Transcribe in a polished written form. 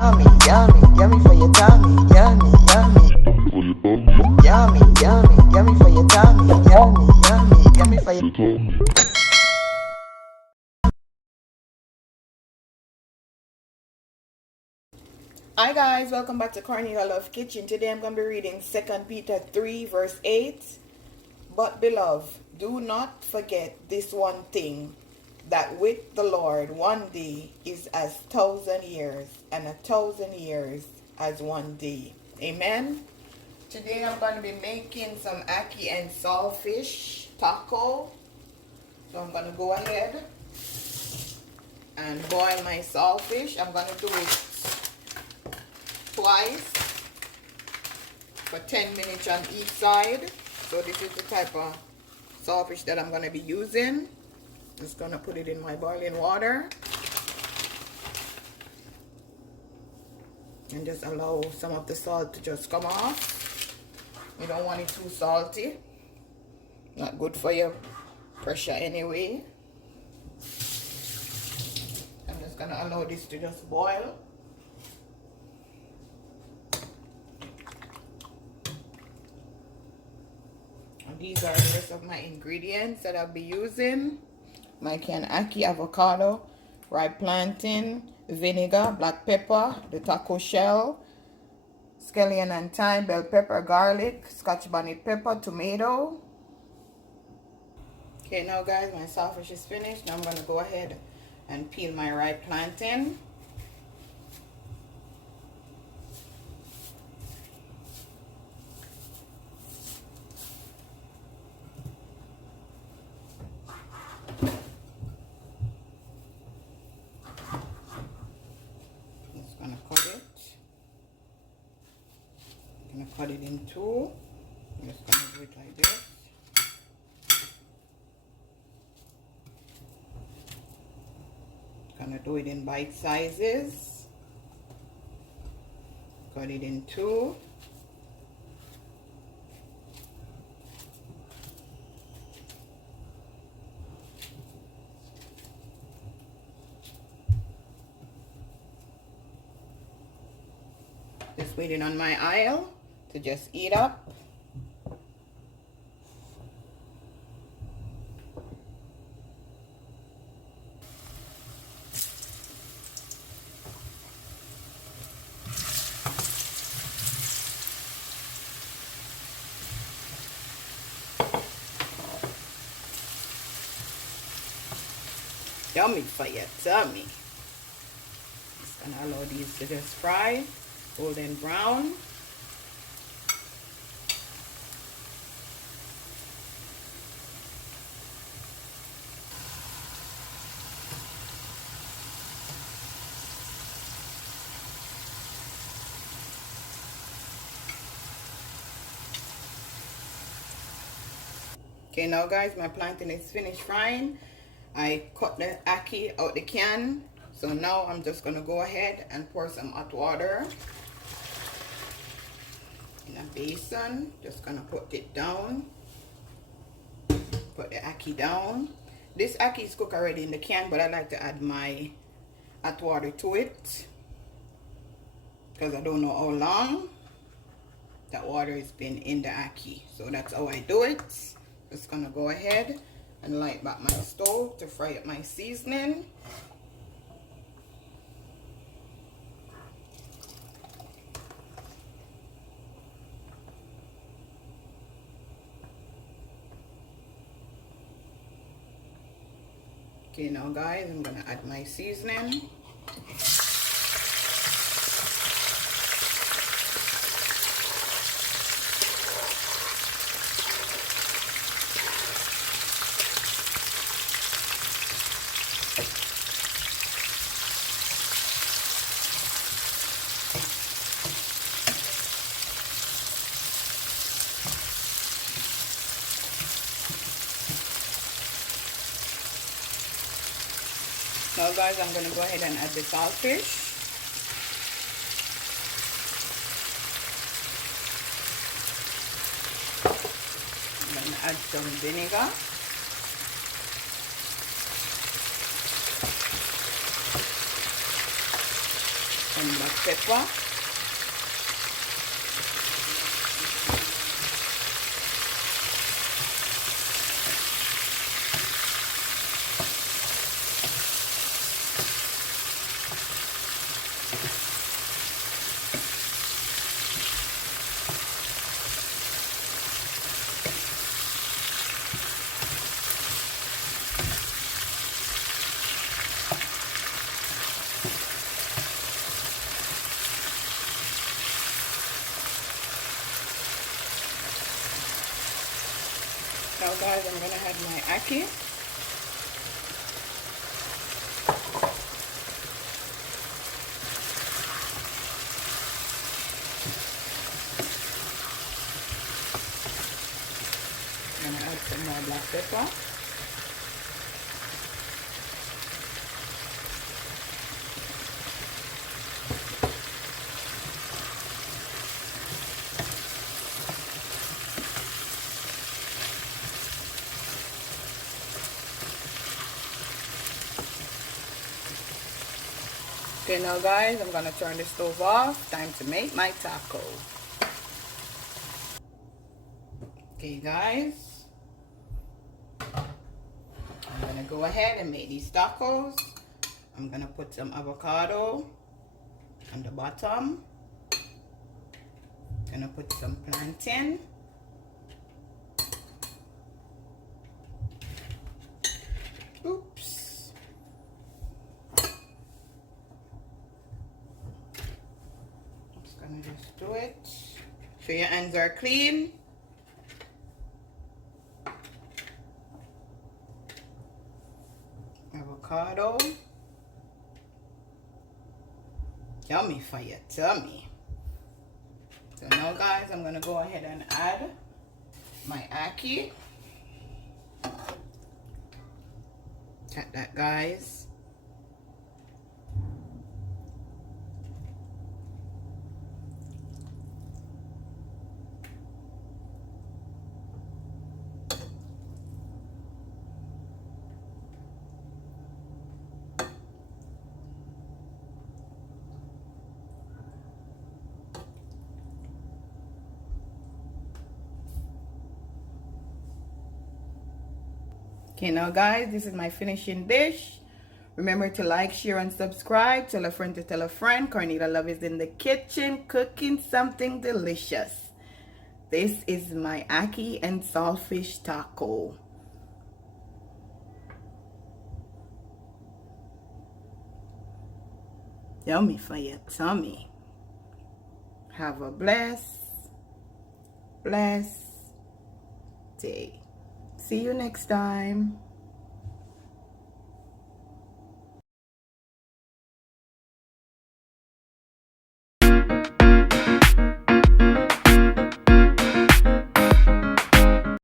Yummy, yummy, yummy for your tummy. Yummy, yummy. Yummy, yummy, yummy for your tummy. Yummy, yummy, yummy for your tummy. Hi guys, welcome back to Cornelialove Kitchen. Today I'm going to be reading 2 Peter 3 verse 8. But beloved, do not forget this one thing, that with the Lord 1 day is as 1,000 years, and 1,000 years as 1 day. Amen. Today I'm going to be making some ackee and saltfish taco. So I'm going to go ahead and boil my saltfish. I'm going to do it twice for 10 minutes on each side. So this is the type of saltfish that I'm going to be using. Just going to put it in my boiling water and just allow some of the salt to just come off. You don't want it too salty, not good for your pressure anyway. I'm just going to allow this to just boil. And these are the rest of my ingredients that I'll be using. My canned ackee, avocado, ripe plantain, vinegar, black pepper, the taco shell, scallion and thyme, bell pepper, garlic, scotch bonnet pepper, tomato. Okay, now guys, my saltfish is finished. Now I'm going to go ahead and peel my ripe plantain. Cut it in two. I'm just going to do it like this. Gonna do it in bite sizes. Cut it in two. Just waiting on my oil to just eat up. Yummy for your tummy. Just gonna allow these to just fry golden brown. Okay, now guys, my plantain is finished frying. I cut the ackee out the can. So now I'm just gonna go ahead and pour some hot water in a basin. Just gonna put it down. Put the ackee down. This ackee is cooked already in the can, but I like to add my hot water to it because I don't know how long that water has been in the ackee. So that's how I do it. Just gonna go ahead and light back my stove to fry up my seasoning. Okay, now guys, I'm gonna add my seasoning. Now guys, I'm going to go ahead and add the saltfish. I'm going to add some vinegar. some black pepper. Now guys, I'm going to add my ackee. I'm going to add some more black pepper. Okay, now guys, I'm gonna turn the stove off. Time to make my taco. Okay guys, I'm gonna go ahead and make these tacos. I'm gonna put some avocado on the bottom. Gonna put some plantain. Oops. Just do it. Sure your hands are clean. Avocado. Yummy for your tummy. So now guys, I'm gonna go ahead and add my ackee. Got that guys. Okay, now guys, this is my finishing dish. Remember to like, share, and subscribe. Tell a friend to tell a friend. Cornelialove is in the kitchen cooking something delicious. This is my ackee and saltfish taco. Yummy for your tummy. Have a blessed day. See you next time.